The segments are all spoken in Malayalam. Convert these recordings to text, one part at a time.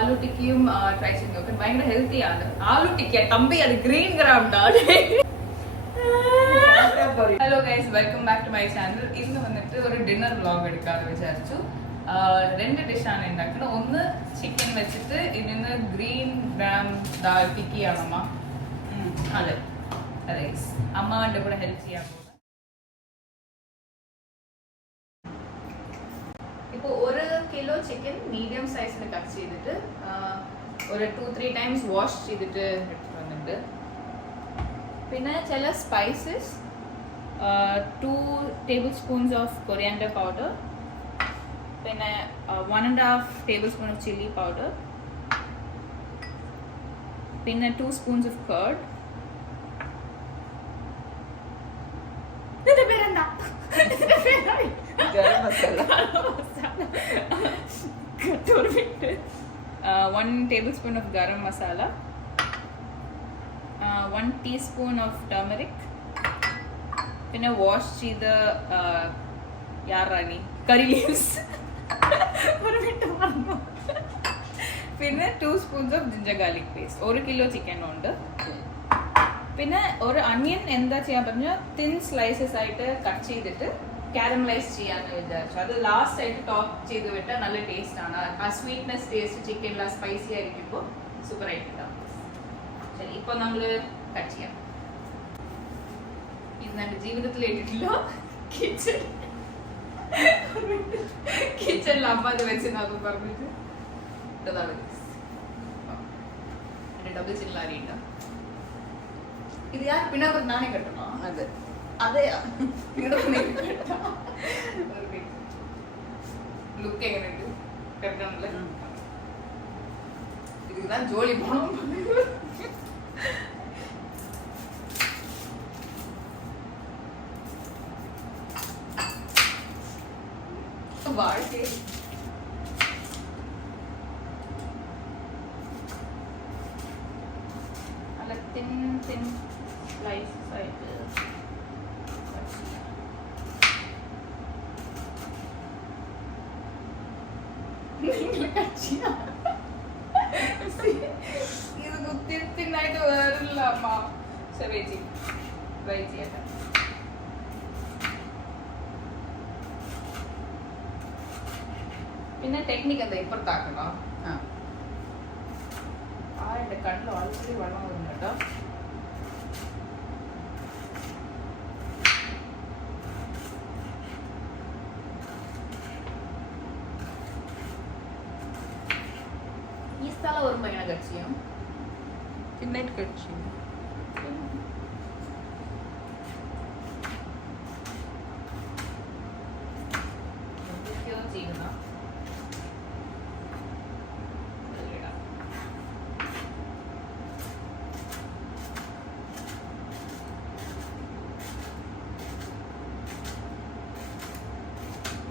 ആലു ടിക്കിയും ട്രൈ ചെയ്ത് നോക്കാൻ ഭയങ്കര ഹെൽത്തിയാണ്. ആലു ടിക്ക തമ്പി അത് ഗ്രീൻ ഗ്രാംഡാണ്. Hello guys, welcome back to my channel. ഇന്ന് വന്നിട്ട് ഒരു ഡിന്നർ വ്ലോഗ് എടുക്കാമെന്ന് വിചാരിച്ചു. രണ്ട് ഡിഷാണ് ഉണ്ടാക്കുന്നത്. ഒന്ന് ചിക്കൻ വെച്ചിട്ട് ഇതിന് ഗ്രീൻ ഗ്രാം ദാൽ ടിക്കിയാണ് അമ്മ. അതെ അതെ, അമ്മാവൻ്റെ കൂടെ ഹെൽപ്പ് ചെയ്യാൻ പോകുന്നത്. ഇപ്പോൾ 1 കിലോ ചിക്കൻ മീഡിയം സൈസിൽ കട്ട് ചെയ്തിട്ട് ഒരു 2-3 ടൈംസ് വാഷ് ചെയ്തിട്ട് എടുത്തിട്ട് വന്നിട്ട്, പിന്നെ ചില spices 2 table spoons of coriander powder, പിന്നെ 1.5 table spoon of chilli powder, പിന്നെ 2 സ്പൂൺസ് ഓഫ് കർഡ്. ഇതിന്റെ പേരെന്താ? Garam masala. 1 tablespoon of garam masala, 1 teaspoon of turmeric, പിന്നെ വാഷ് ചെയ്ത യാറാണി കറി ലീവ്സ്, പിന്നെ 2 spoons of ginger garlic paste. 1 kilo chicken ഉണ്ട്. പിന്നെ ഒരു അണിയൻ എന്താ ചെയ്യാൻ പറഞ്ഞാൽ തിൻ സ്ലൈസസ് ആയിട്ട് കട്ട് ചെയ്തിട്ട് കാരമലൈസ് ചെയ്യാന്ന് വിചാരിച്ചു. അത് ലാസ്റ്റ് ആയിട്ട് ടോപ്പ് ചെയ്ത് വിട്ടാൽ നല്ല ടേസ്റ്റ് ആണ്. ആ സ്വീറ്റ്നെസ് ടേസ്റ്റ് ചിക്കനിൽ സ്പൈസി ആയിരിക്കുമ്പോൾ സൂപ്പർ ആയിട്ടുണ്ടാവും. ശരി, ഇപ്പൊ നമ്മള് കട്ട് ചെയ്യാം. ഇത് എന്റെ ജീവിതത്തിൽ ഇട്ടിട്ടില്ല. കിച്ചണിൽ അമ്മ അത് വെച്ചെന്നു പറഞ്ഞിട്ട് ഇട്ടതാണ്. ഡബിൾ ചില്ലാരി ഉണ്ടോ? ഇത് ഞാൻ പിന്നെ നാണേ കെട്ടണോ? അതെ അതെയാ, ലുക്ക് എങ്ങനെയുണ്ട്? കെട്ടണല്ലേ? இதுதான் ஜோலி போனோம். வாழ்க்கை നല്ല തിൻ സ്ലൈസസ് ആയിട്ട് ഇത് കുത്തിനായിട്ട് വേറില്ല അമ്മ. ചേച്ചി ട്രൈ ചെയ്യട്ടെ. പിന്നെ ടെക്നിക്ക് എന്താ ഇപ്പുറത്താക്കണോ? എന്റെ കണ്ണിൽ ഓൾറെഡി വെള്ളം വന്നു കേട്ടോ. ഈ സ്ഥലം വരുമ്പോ എങ്ങനെ കട്ട് ചെയ്യും? പിന്നായിട്ട് കട്ട് ചെയ്യും. എന്തൊക്കെയോ ചെയ്യുന്ന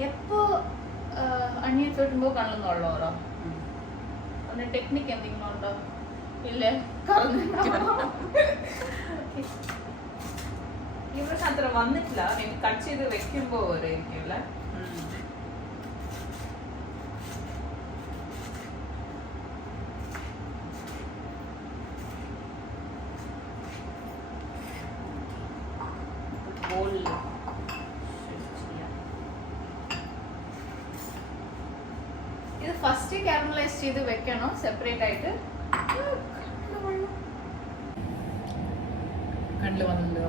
എപ്പോ അണിയൻ തൊട്ടുമ്പോ കണ്ണൊന്നും ഉള്ളവരോ? അതിന്റെ ടെക്നിക്ക് എന്തെങ്കിലും ഉണ്ടോ? ഇല്ലേ, ഇവിടെ അത്ര വന്നിട്ടില്ല. കട്ട് ചെയ്ത് വെക്കുമ്പോ വരെയിരിക്കും. ഇത് ഫസ്റ്റ് കാരമലൈസ് ചെയ്ത് വെക്കണം സെപ്പറേറ്റ് ആയിട്ട്. കണ്ടില് വന്നല്ലോ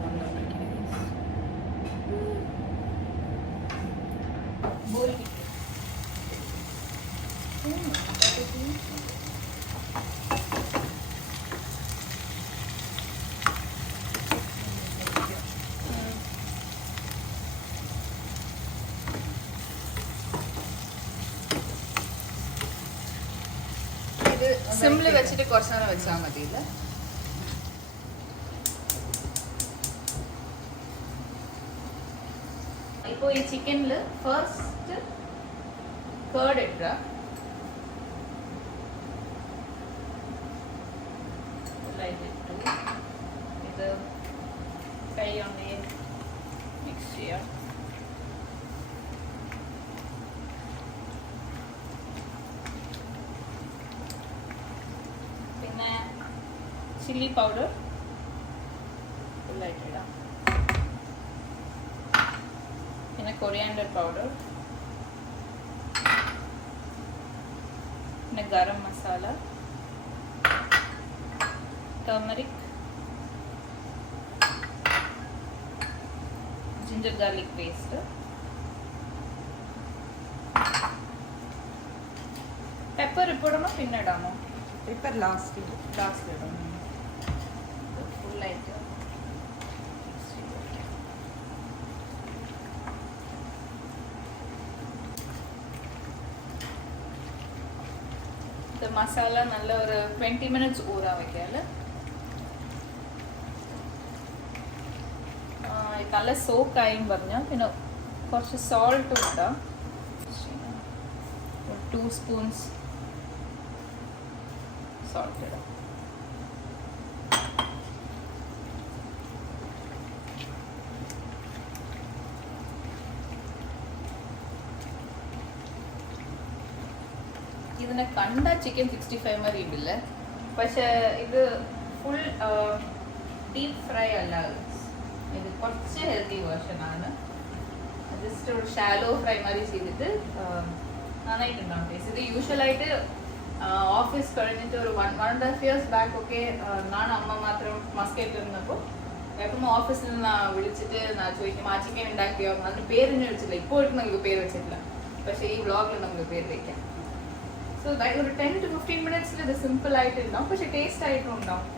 സിമ്മില് വെച്ചിട്ട് കുറച്ച് നേരം വെച്ചാൽ മതിയില്ല. ഇപ്പൊ ഈ ചിക്കനില് ഫസ്റ്റ് കേർഡ് ഇട്ട ഇത് കൈ കൊണ്ട് മിക്സ് ചെയ്യാം. ചില്ലി പൗഡർ ഫുള്ളായിട്ട് ഇടാം. പിന്നെ കൊറിയാൻഡർ പൗഡർ, പിന്നെ garam masala, turmeric, ginger garlic paste, pepper ഇപ്പോഴാണോ പിന്നെ ഇടാമോ? പെപ്പർ ലാസ്റ്റ് ഇടാം. ഫുള്ളായിട്ട് മസാല നല്ല ഒരു 20 minutes ഊറാൻ വെക്കാല്. നല്ല സോക്കായും പറഞ്ഞാൽ പിന്നെ കുറച്ച് സോൾട്ട് ഇടാം. 2 spoons സോൾട്ട് ഇടാം. ഇതിനെ കണ്ട ചിക്കൻ 65 മാതിരി ഉണ്ടല്ലേ, പക്ഷെ ഇത് ഫുൾ ഡീപ് ഫ്രൈ അല്ല. ഇത് കുറച്ച് ഹെൽത്തി വേർഷൻ ആണ്. ജസ്റ്റ് ഒരു ഷാലോ ഫ്രൈ മാതിരി ചെയ്തിട്ട് നന്നായിട്ടുണ്ടാവും ടേസ്റ്റ്. ഇത് യൂഷ്വലായിട്ട് ഓഫീസ് കഴിഞ്ഞിട്ട് ഒരു 1.5 years ബാക്ക് ഒക്കെ ഞാൻ അമ്മ മാത്രം മസ്കറ്റ് ഇരുന്നപ്പോൾ എപ്പം ഓഫീസിൽ നിന്ന് വിളിച്ചിട്ട് ചോദിക്കും ആ ചിക്കൻ ഉണ്ടാക്കിയോ, അതിന് പേരിനെ വിളിച്ചില്ല. ഇപ്പോഴും നമുക്ക് പേര് വെച്ചിട്ടില്ല, പക്ഷേ ഈ വ്ളോഗിൽ നമുക്ക് പേര് വയ്ക്കാം. സോ ഒരു 10 to 15 minutes ഇത് സിമ്പിൾ ആയിട്ടുണ്ടാവും, പക്ഷെ ടേസ്റ്റ് ആയിട്ടും ഉണ്ടാവും.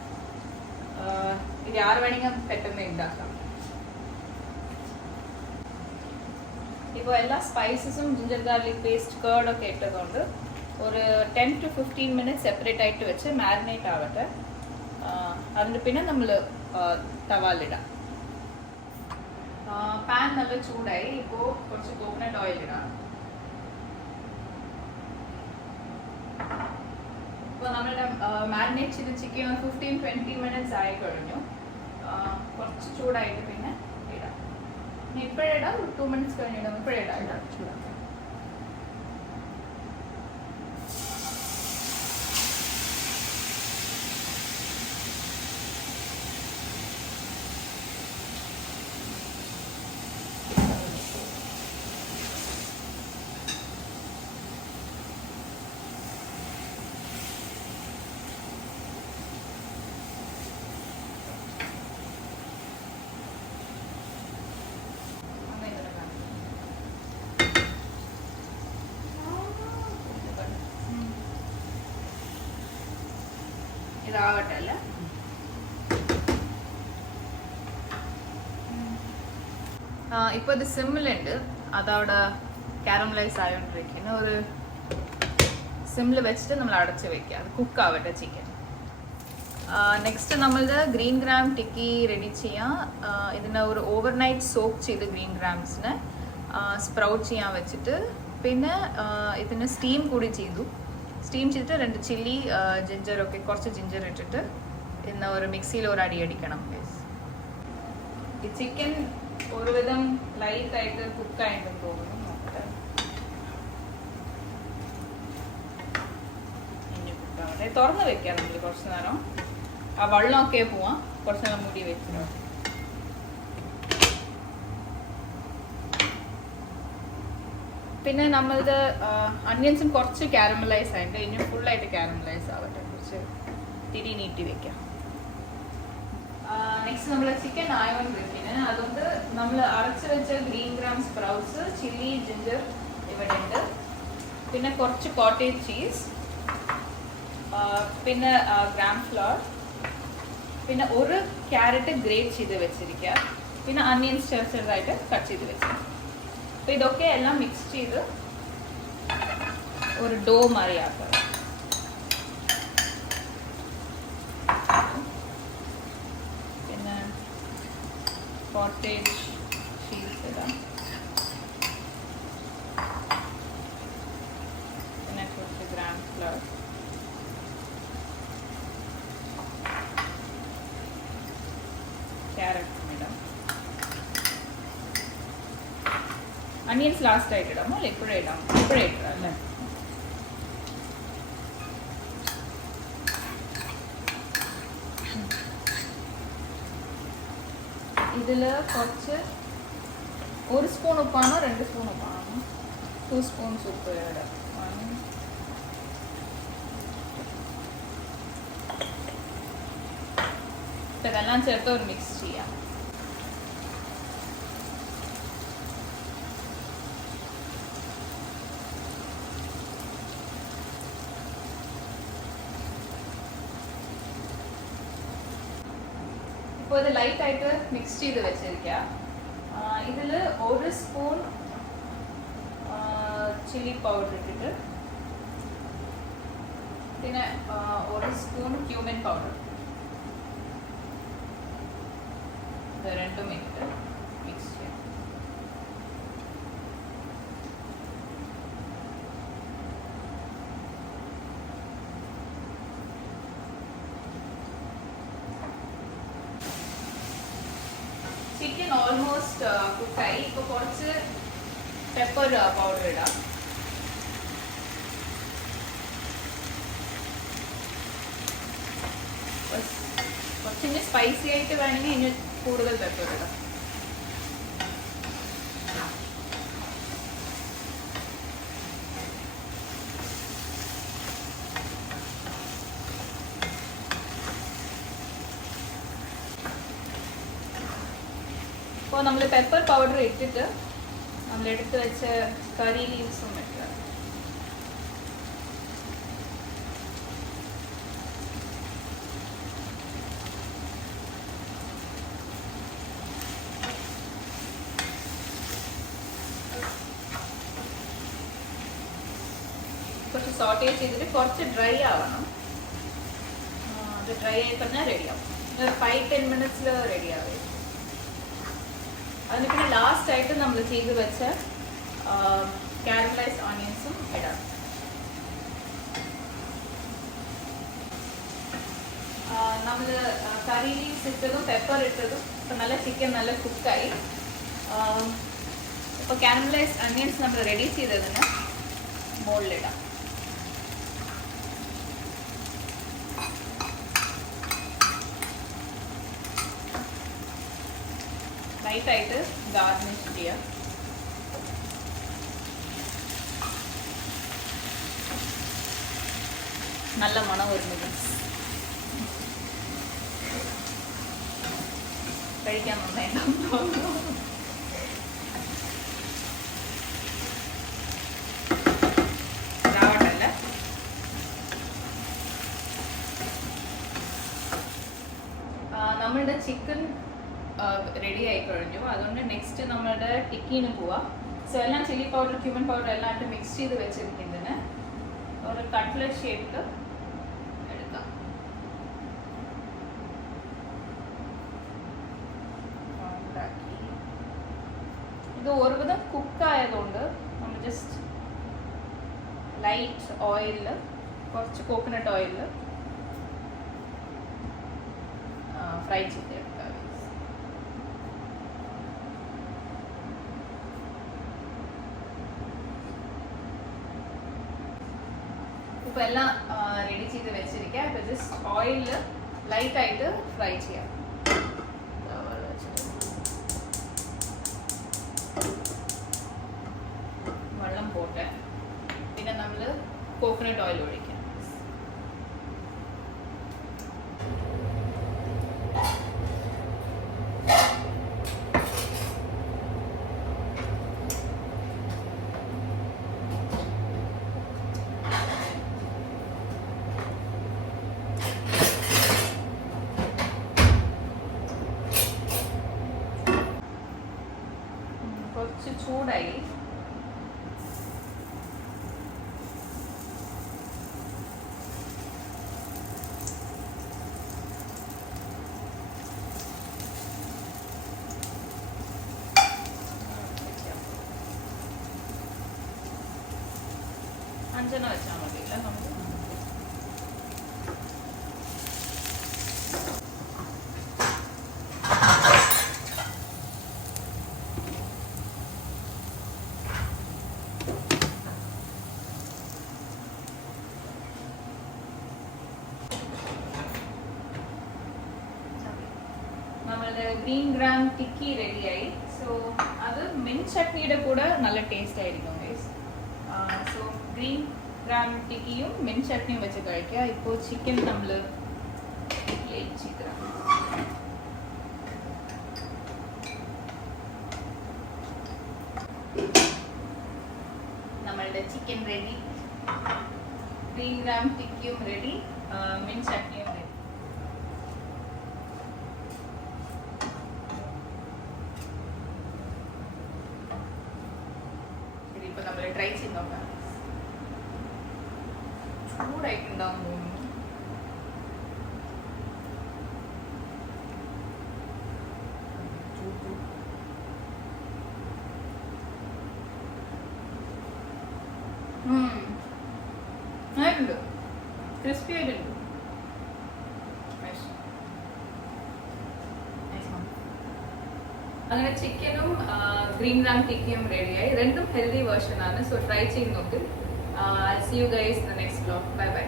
ഇത് ആറ് വേണമെങ്കിൽ പെട്ടെന്ന് ഉണ്ടാക്കാം. ഇപ്പോൾ എല്ലാ സ്പൈസസും ജിഞ്ചർ ഗാർലിക് പേസ്റ്റ് കേർഡൊക്കെ ഇട്ടതുകൊണ്ട് ഒരു 10 to 15 minutes സെപ്പറേറ്റ് ആയിട്ട് വെച്ച് മാരിനേറ്റ് ആവട്ടെ. അതിന് പിന്നെ നമ്മൾ തവാലിടാം. പാൻ നല്ല ചൂടായി. ഇപ്പോൾ കുറച്ച് കോക്കനട്ട് ഓയിൽ ഇടാം. ഇപ്പോൾ നമ്മളുടെ മാരിനേറ്റ് ചെയ്ത് ചിക്കൻ 15-20 minutes ആയി കഴിഞ്ഞു. കുറച്ച് ചൂടായിട്ട് പിന്നെ ഇടാം. ഇപ്പോഴിടാം, 2 minutes കഴിഞ്ഞിടാം. ഇപ്പോഴിടാം ചൂടാക്കാം. ഇതാവട്ടെ അല്ല. ഇപ്പോൾ ഇത് സിമ്മിലുണ്ട്, അതവിടെ കാരമലൈസ് ആയോണ്ടിരിക്കുന്നു. ഒരു സിമ്മിൽ വെച്ചിട്ട് നമ്മൾ അടച്ച് വെക്കുക, അത് കുക്കാവട്ടെ ചിക്കൻ. നെക്സ്റ്റ് നമ്മളുടെ ഗ്രീൻ ഗ്രാം ടിക്കി റെഡി ചെയ്യാം. ഇതിനെ ഒരു ഓവർനൈറ്റ് സോക്ക് ചെയ്ത് ഗ്രീൻ ഗ്രാംസിനെ സ്പ്രൗട്ട് ചെയ്യാൻ വെച്ചിട്ട് പിന്നെ ഇതിന് സ്റ്റീം കൂടി ചെയ്തു. സ്റ്റീം ചെയ്തിട്ട് 2 ചില്ലി ജിഞ്ചറൊക്കെ കുറച്ച് ജിഞ്ചർ ഇട്ടിട്ട് ഇന്ന് ഒരു മിക്സിയിൽ ഒരു അടി അടിക്കണം. ഈ ചിക്കൻ ഒരുവിധം ലൈറ്റായിട്ട് കുക്കായിട്ടും തോന്നുന്നു. നോക്കട്ടെ, ഇനി കുക്കാവട്ടെ. തുറന്ന് വെക്കാം നമ്മൾ കുറച്ച് നേരം. ആ വെള്ളമൊക്കെ പോവാം, കുറച്ച് നേരം മൂടി വെച്ചിട്ടോ. പിന്നെ നമ്മളുടെ അണിയൻസും കുറച്ച് കാരമലൈസ് ആയിട്ട് ഇനി ഫുള്ളായിട്ട് കാരമലൈസ് ആവട്ടെ. കുറച്ച് തിരി നീട്ടി വെക്കാം. നെക്സ്റ്റ് നമ്മൾ ചിക്കൻ ആയോണ്ടിരിക്കുന്നത്, അതുകൊണ്ട് നമ്മൾ അരച്ച് വെച്ച green gram sprouts, chilli, ginger ഇവിടെ ഉണ്ട്. പിന്നെ കുറച്ച് കോട്ടേജ് ചീസ്, പിന്നെ ഗ്രാം ഫ്ലവർ, പിന്നെ ഒരു ക്യാരറ്റ് ഗ്രേറ്റ് ചെയ്ത് വെച്ചിരിക്കുക, പിന്നെ അണിയൻസ് ചെറുതായിട്ട് കട്ട് ചെയ്ത് വെച്ചിരിക്കുക. അപ്പോൾ ഇതൊക്കെ എല്ലാം മിക്സ് ചെയ്ത് ഒരു ഡോ മാറി ആക്കുക. പിന്നെ കോട്ടേജ് ചീസ് ഇടാം, പിന്നെ കുറച്ച് ഗ്രാം ഫ്ലവർ, ക്യാരറ്റ് ഇടാം. അണിയൻസ് ലാസ്റ്റ് ആയിട്ട് ഇടാമോ അല്ല ഇപ്പോഴേ ഇടാം? ഇപ്പോഴേ ഇടാം അല്ലേ. ഇതിൽ കുറച്ച് 1 സ്പൂൺ ഉപ്പാണോ 2 സ്പൂൺ ഉപ്പാണോ 2 സ്പൂൺസ് ഉപ്പ് ഇടാം. ഇതെല്ലാം ചേർത്ത് ഒരു മിക്സ് ചെയ്യാം. ഇപ്പോൾ ഇത് ലൈറ്റായിട്ട് മിക്സ് ചെയ്ത് വെച്ചിരിക്കുക. ഇതിൽ 1 സ്പൂൺ ചില്ലി പൗഡർ ഇട്ടിട്ട് പിന്നെ 1 സ്പൂൺ ക്യൂമിൻ പൗഡർ ഇത് രണ്ടും ഇട്ട് മിക്സ് ചെയ്യാം. ചിക്കൻ ഓൾമോസ്റ്റ് കുക്കായി. ഇപ്പോൾ കുറച്ച് പെപ്പർ പൗഡർ ഇടാം. കുറച്ചിന് സ്പൈസി ആയിട്ട് വേണമെങ്കിൽ ഇനി കൂടുതൽ പെപ്പർ ഇടാം. ഇപ്പോൾ നമ്മൾ പെപ്പർ പൗഡർ ഇട്ടിട്ട് നമ്മളെടുത്ത് വെച്ച കറി ലീവ്സും ഇട്ടുക. കുറച്ച് സോട്ടേ ചെയ്തിട്ട് കുറച്ച് ഡ്രൈ ആവണം. അത് ഡ്രൈ ആയി കഴിഞ്ഞാൽ റെഡിയാവും. ഒരു 5-10 മിനിറ്റ്സിൽ റെഡിയാവും. അതിന് പിന്നെ ലാസ്റ്റ് ആയിട്ട് നമ്മൾ ചെയ്ത് വെച്ച കാരമലൈസ്ഡ് ഓണിയൻസും ഇടാം. നമ്മൾ കറി ലീവ്സ് ഇട്ടതും പെപ്പർ ഇട്ടതും ഇപ്പം നല്ല ചിക്കൻ നല്ല കുക്കായി. ഇപ്പോൾ കാരമലൈസ്ഡ് ഓണിയൻസ് നമ്മൾ റെഡി ചെയ്തതിന് മുകളിലിടാം. ലൈറ്റായിട്ട് ഗാർണിഷ് ചെയ്യാം. നല്ല മണം വരുന്നത് കഴിക്കാൻ നന്നായിട്ടുണ്ടാവും. രാവട്ടല്ല നമ്മളുടെ ചിക്കൻ റെഡി ആയി കഴിഞ്ഞു. അതുകൊണ്ട് നെക്സ്റ്റ് നമ്മളുടെ ടിക്കിന് പോവാം. സോ എല്ലാം ചില്ലി പൗഡർ ക്യൂമൻ പൗഡർ എല്ലാം ആയിട്ട് മിക്സ് ചെയ്ത് വെച്ചിരിക്കുന്നതിന് ഒരു കട്ട്ലറ്റ് ഷേപ്പിൽ എടുക്കാം. ഇത് ഒരുവിധം കുക്കായതുകൊണ്ട് നമ്മൾ ജസ്റ്റ് ലൈറ്റ് ഓയിലിൽ കുറച്ച് കോക്കനട്ട് ഓയിലിൽ ഫ്രൈ ചെയ്തെടുക്കാം. ഇപ്പോൾ എല്ലാം റെഡി ചെയ്ത് വെച്ചിരിക്കുക. ഇപ്പോൾ ജസ്റ്റ് ഓയിലിൽ ലൈറ്റായിട്ട് ഫ്രൈ ചെയ്യാം. വെള്ളം പോട്ടെ. പിന്നെ നമ്മൾ കോക്കനട്ട് ഓയിൽ ഒഴിക്കാം. കുറച്ച് ചൂടായി. അഞ്ചെണ്ണ വെച്ചാൽ മതിയില്ല നമുക്ക്. നമ്മളുടെ ഗ്രീൻ ഗ്രാം ടിക്കി റെഡിയായി. സോ അത് മിൻ ചട്നിയുടെ കൂടെ നല്ല ടേസ്റ്റ് ആയിരിക്കും ഗൈസ്. സോ ഗ്രീൻ ഗ്രാം ടിക്കിയും മിൻ ചട്നിയും വെച്ച് കഴിക്കുക. ഇപ്പോൾ ചിക്കൻ നമ്മൾ ചെയ്തിടാം. നമ്മളുടെ ചിക്കൻ റെഡി, ഗ്രീൻ ഗ്രാം ടിക്കിയും റെഡി, മിൻ ചട്നിയും റെഡി. ഇതിപ്പോൾ നമ്മൾ ട്രൈ ചെയ്ത് നോക്കാം. ചൂടായിട്ടുണ്ടാവും തോന്നുന്നു. ആയിട്ടുണ്ട്, ക്രിസ്പി ആയിട്ടുണ്ട്. അങ്ങനെ ചിക്കനും ഗ്രീൻ ഗ്രാം ടിക്കിയും റെഡിയായി. രണ്ടും ഹെൽത്തി വേർഷൻ ആണ്. സോ ട്രൈ ചെയ്ത് നോക്ക്. See you guys in the next vlog. Bye by.